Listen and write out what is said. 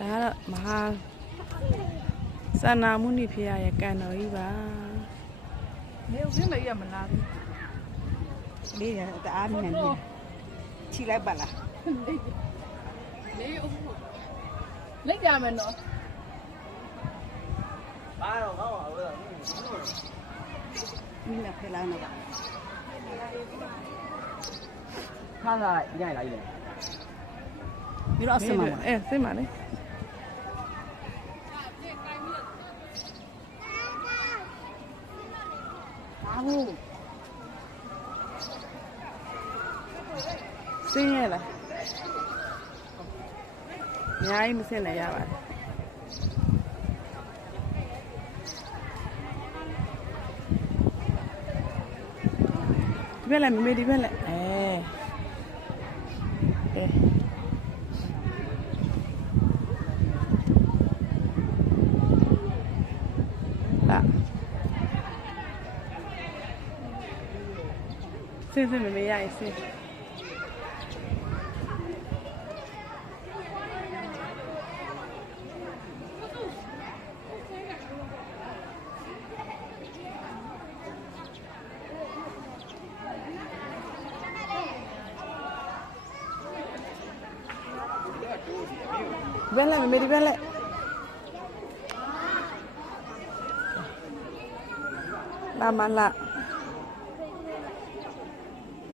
ဒါကတော့မဟာစန္နာမုနိဖေရရဲ့ကံတော်ကြီးပါနေဦးစင်းလေးရမလားလေးရတအားမြန်မြန်ခြိလိုက်ပါလားလေးဦးလိုက်ကြမယ်နော်ဘာတော့ကောင်းပါဘူးမင်းလည်းဖလာနော်ထားလာညလိုက်လေပြီးတော့ဆင်းပါဆင်းပါလေဘာဘူးဆင်းရလားအများကြီးမဆင်းလည်းရပါတယ်ဒီဘက်လည်းမမေဒီဘက်လည်းဆင်းမမေရရင်ဆင်းဘယ်လဲမမေဒီဘက်လဲလာမလာ